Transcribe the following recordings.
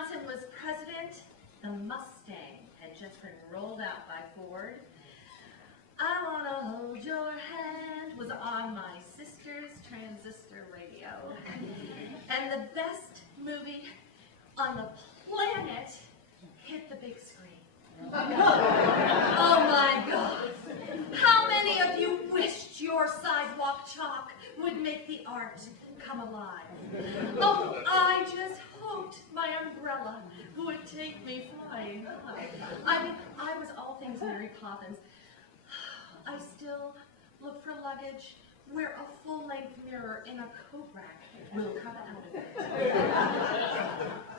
Johnson was president, the Mustang had just been rolled out by Ford. I Wanna Hold Your Hand was on my sister's transistor radio. And the best movie on the planet hit the big screen. Oh my God. How many of you wished your sidewalk chalk would make the art come alive? Oh, I just hoped my umbrella would take me flying. I mean, I was all things Mary Poppins. I still look for luggage where a full-length mirror in a coat rack will come out of it.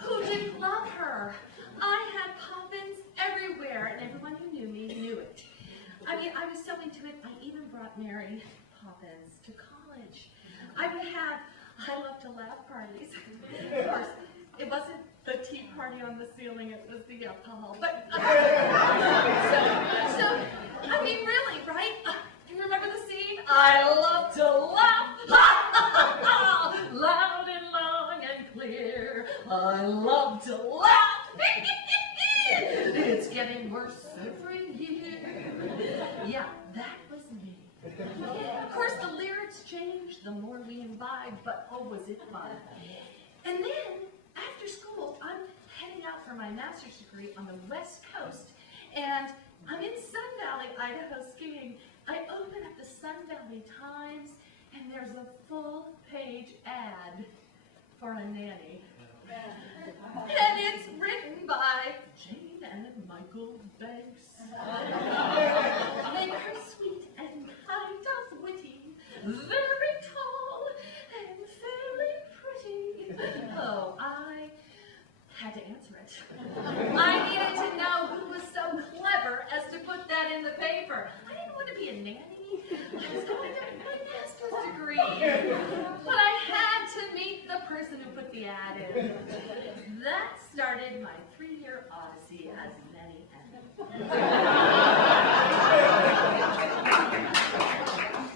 Who didn't love her? I had Poppins everywhere, and everyone who knew me knew it. I mean, I was so into it, I even brought Mary Poppins to college. I would have I love to laugh parties. Of course, it wasn't the tea party on the ceiling, it was the alcohol. But, so, I mean, really, right? You remember the scene? I love to laugh, loud and long and clear. I love to laugh. It's getting worse every year. Yeah, that was me. Of course, the lyrics changed the more we imbibed, but oh, was it fun. And then, after school, I'm heading out for my master's degree on the West Coast, and I'm in Sun Valley, Idaho skiing. I open up the Sun Valley Times, and there's a full-page ad for a nanny. And it's written by Jane and Michael Banks. They are sweet and kind of witty, very tall and very pretty. Oh, I had to answer it. I needed to know who was so clever as to put that in the paper. I didn't want to be a nanny. I was going to get my master's degree. But I had to meet the person who put the ad in. That started my 3-year odyssey as nanny Annie.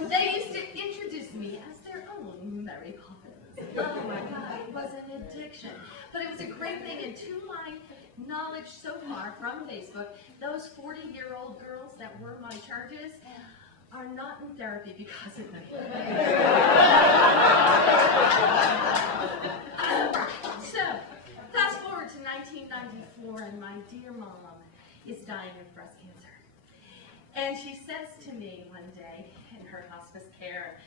They used to introduce me as their own Mary Poppins. Oh my God, it was an addiction. But it was a great thing, and to my knowledge so far from Facebook, those 40-year-old girls that were my charges are not in therapy because of me. So, fast forward to 1994, and my dear mom is dying of breast cancer. And she says to me one day in her hospice care,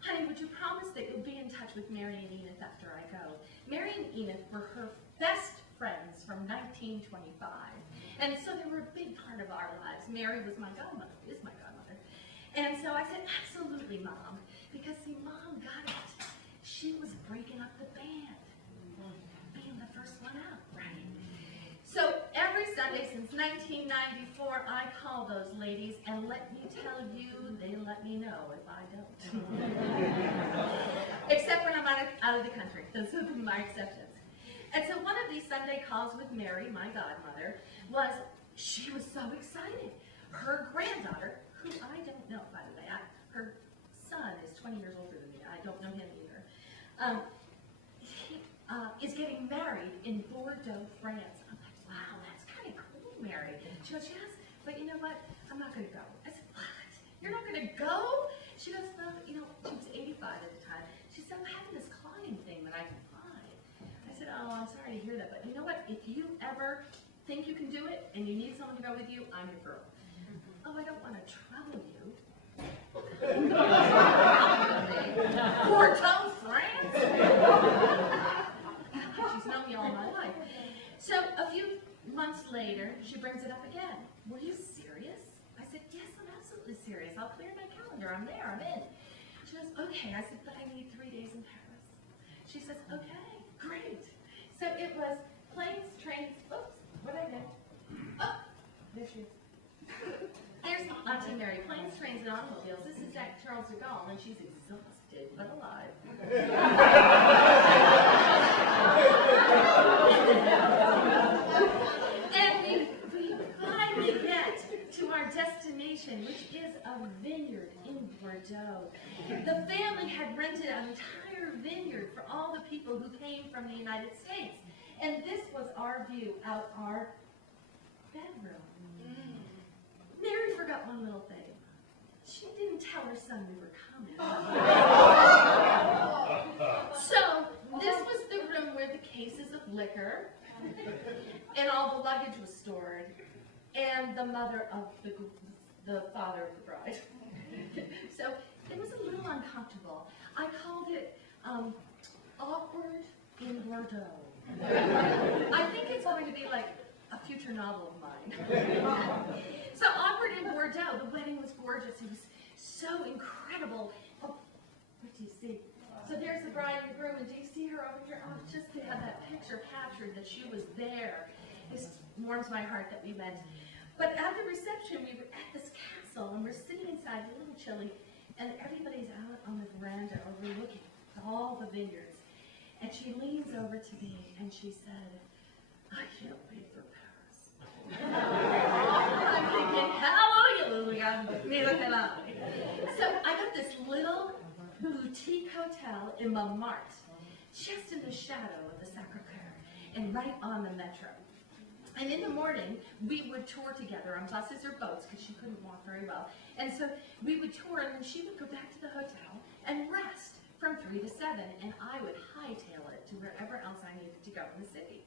"Honey, would you promise that you'll be in touch with Mary and Enid after I go?" Mary and Enid were her best friends from 1925. And so they were a big part of our lives. Mary was my godmother, is my godmother. And so I said, absolutely, Mom. Because see, Mom got it. She was breaking up the band. Being the first one out, right? So every Sunday since 1994, I call those ladies, and let me tell you, they let me know if I don't. Except when I'm out of the country. Those have been my exceptions. And so one of these Sunday calls with Mary, my godmother, she was so excited. Her granddaughter, who I don't know, by the way, her son is 20 years older than me. I don't know him either. He is getting married in Bordeaux, France. I'm like, wow, that's kind of cool, Mary. She goes, yes, but you know what? I'm not going to go. I said, what? You're not going to go? She goes, no, you know, she was 85 at the time. She said, I'm having this climbing thing that I can climb. I said, oh, I'm sorry to hear that, but you know what? If you ever think you can do it and you need someone to go with you, I'm your girl. Oh, I don't want to trouble you. Bordeaux, France? She's known me all my life. So a few months later, she brings it up again. Were you serious? I said, yes, I'm absolutely serious. I'll clear my calendar. I'm there. I'm in. She goes, okay. I said, but I need 3 days in Paris. She says, okay, great. So it was planes, trains, oops, what did I do? Oh, there she is. There's Auntie Mary, planes, trains, and automobiles. This is at Charles de Gaulle, and she's exhausted but alive. And we finally get to our destination, which is a vineyard in Bordeaux. The family had rented an entire vineyard for all the people who came from the United States. And this was our view out our bedroom. Mary forgot one little thing. She didn't tell her son we were coming. So this was the room where the cases of liquor and all the luggage was stored, and the mother of the father of the bride. So it was a little uncomfortable. I called it awkward in Bordeaux. I think it's going to be like a future novel of mine. So awkward in Bordeaux. The wedding was gorgeous. It was so incredible. Oh, what do you see? So there's the bride and the groom, and do you see her over here? Oh, just to have that picture captured that she was there. It warms my heart that we went. But at the reception, we were at this castle, and we're sitting inside, a little chilly, and everybody's out on the veranda overlooking all the vineyards. And she leans over to me, and she said, I can't wait for Paris. I'm thinking, hallelujah, neither can I. So I got this little boutique hotel in Montmartre, just in the shadow of the Sacré-Cœur, and right on the metro. And in the morning, we would tour together on buses or boats, because she couldn't walk very well. And so we would tour, and then she would go back to the hotel and rest from 3 to 7, and I would hightail it to wherever else I needed to go in the city.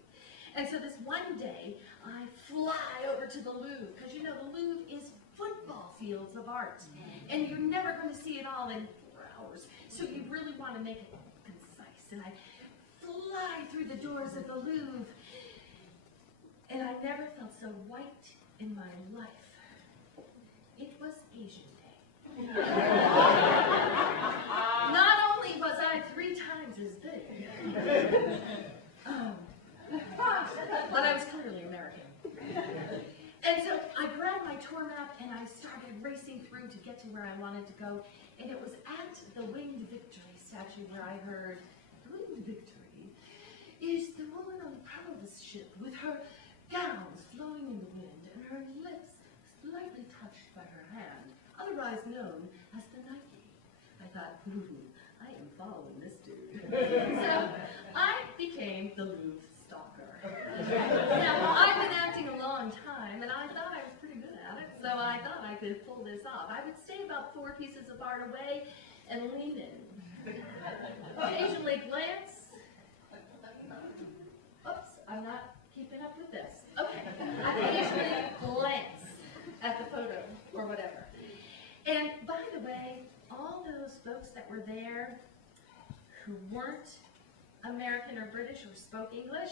And so this one day, I fly over to the Louvre, because you know the Louvre is football fields of art, and you're never going to see it all in 4 hours. So you really want to make it concise. And I fly through the doors of the Louvre, and I never felt so white in my life. It was Asian Day. Not only was I 3 times as big, but I was clearly American. And so I grabbed my tour map and I started racing through to get to where I wanted to go. And it was at the Winged Victory statue where I heard, Winged Victory is the woman on the prow of the ship with her gowns flowing in the wind and her lips slightly touched by her hand, otherwise known as the Nike. I thought, I am following this dude. So I became the Louvre stalker. Now, I've been acting a long time, and I thought I was pretty good at it, so I thought I could pull this off. I would stay about 4 pieces of art away and lean in. Occasionally glance. Oops, I'm not keeping up with this. Okay. Occasionally glance at the photo or whatever. And by the way, all those folks that were there who weren't American or British or spoke English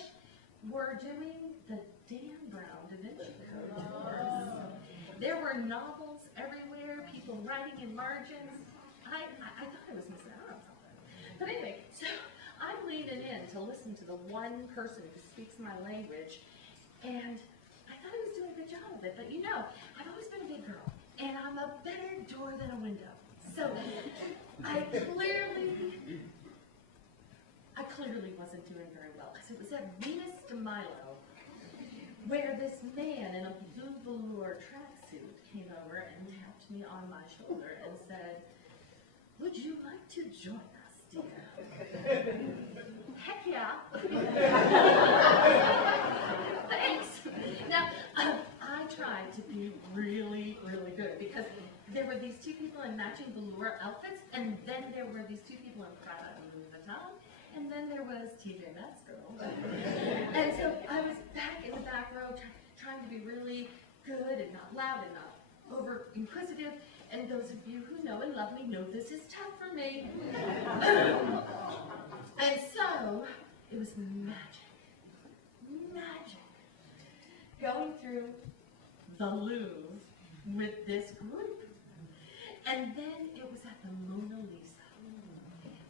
were doing the Dan Brown Da Vinci Code tours. There were novels everywhere, people writing in margins. I thought I was missing out on something. But anyway, so I'm leaning in to listen to the one person who speaks my language, and I thought I was doing a good job of it. But you know, I've always been a big girl, and I'm a better door than a window. So I clearly wasn't doing very well, because it was at Venus de Milo where this man in a blue velour tracksuit came over and tapped me on my shoulder and said, would you like to join us, dear? Heck yeah. Thanks. Now, I tried to be really, really good, because there were these 2 people in matching velour outfits, and then there were these 2 people in Prada and Louis Vuitton, and then there was TJ Maxx girl. And so I was back in the back row trying to be really good and not loud and not over inquisitive. And those of you who know and love me know this is tough for me. And so it was magic. Magic. Going through the Louvre with this group. And then it was at the Mona Lisa.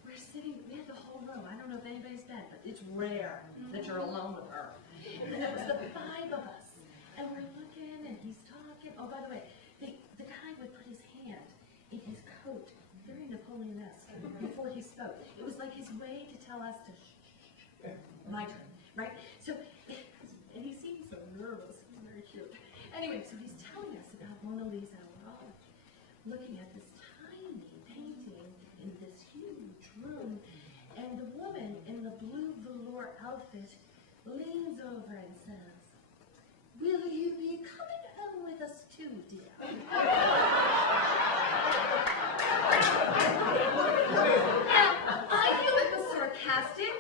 We're sitting, we had the whole row. I don't know if anybody's been, but it's rare that you're alone with her. And it was the 5 of us. And we're looking, and he's talking. Oh, by the way, the guy would put his hand in his coat, very Napoleon-esque, before he spoke. It was like his way to tell us to shh, my turn, right? So, and he seemed so nervous. It was very cute. Anyway, so he's telling us about Mona Lisa. We're all looking at this tiny painting in this huge room, and the woman in the blue velour outfit leans over and says, "Will you be coming home with us too, dear?" And I knew it was sarcastic.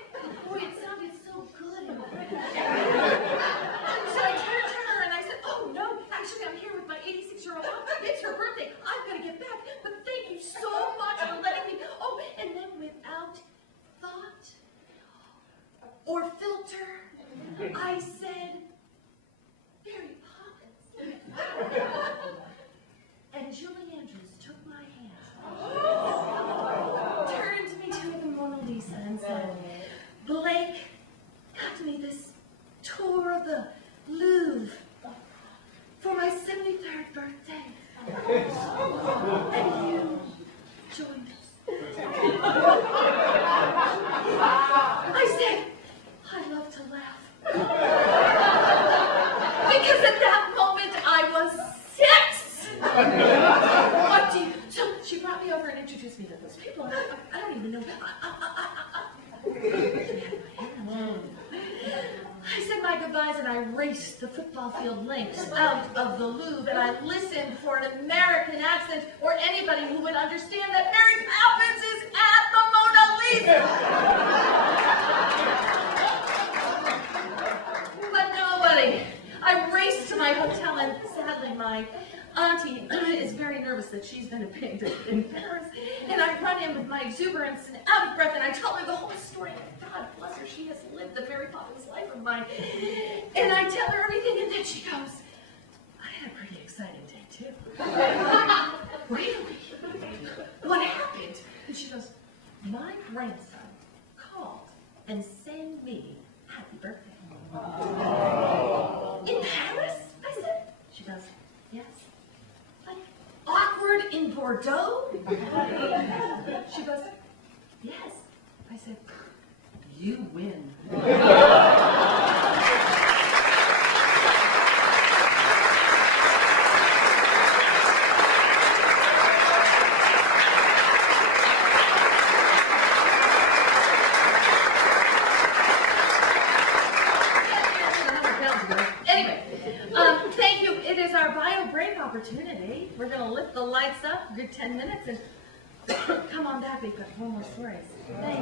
Boy, it sounded so good and British. So I turned to her and I said, "Oh no, actually I'm here with my 86-year-old mom. It's her birthday. I've got to get back. But thank you so much for letting me." Oh, and then without thought or filter, I said, "Mary Poppins." And Julie Andrews took my hand, turned me to the Mona Lisa and said, "Blake got me this tour of the Louvre for my 73rd birthday. And you joined us." I said, "I love to laugh." Because at that moment I was 6. What do you... So she brought me over and introduced me to those people. And I don't even know. I said my goodbyes and I raced the football field lengths out of the Louvre, and I listened for an American accent or anybody who would understand that Mary Poppins is at the Mona Lisa. But nobody. I raced to my hotel, and sadly my auntie is very nervous that she's been abandoned in Paris. And I run in with my exuberance and out of breath, and I tell her the whole story. And God bless her, she has lived the Mary Poppins life of mine. And I tell her everything, and then she goes, "I had a pretty exciting day too." "Really? What happened?" And she goes, "My grandson called and sang me happy birthday." "In Paris?" I said. She goes, "Yes." "Like awkward in Bordeaux?" She goes, "Yes." I said, "You win." Thank you. It is our bio break opportunity. We're going to lift the lights up, a good 10 minutes, and come on back. We've got 4 more stories. Thanks.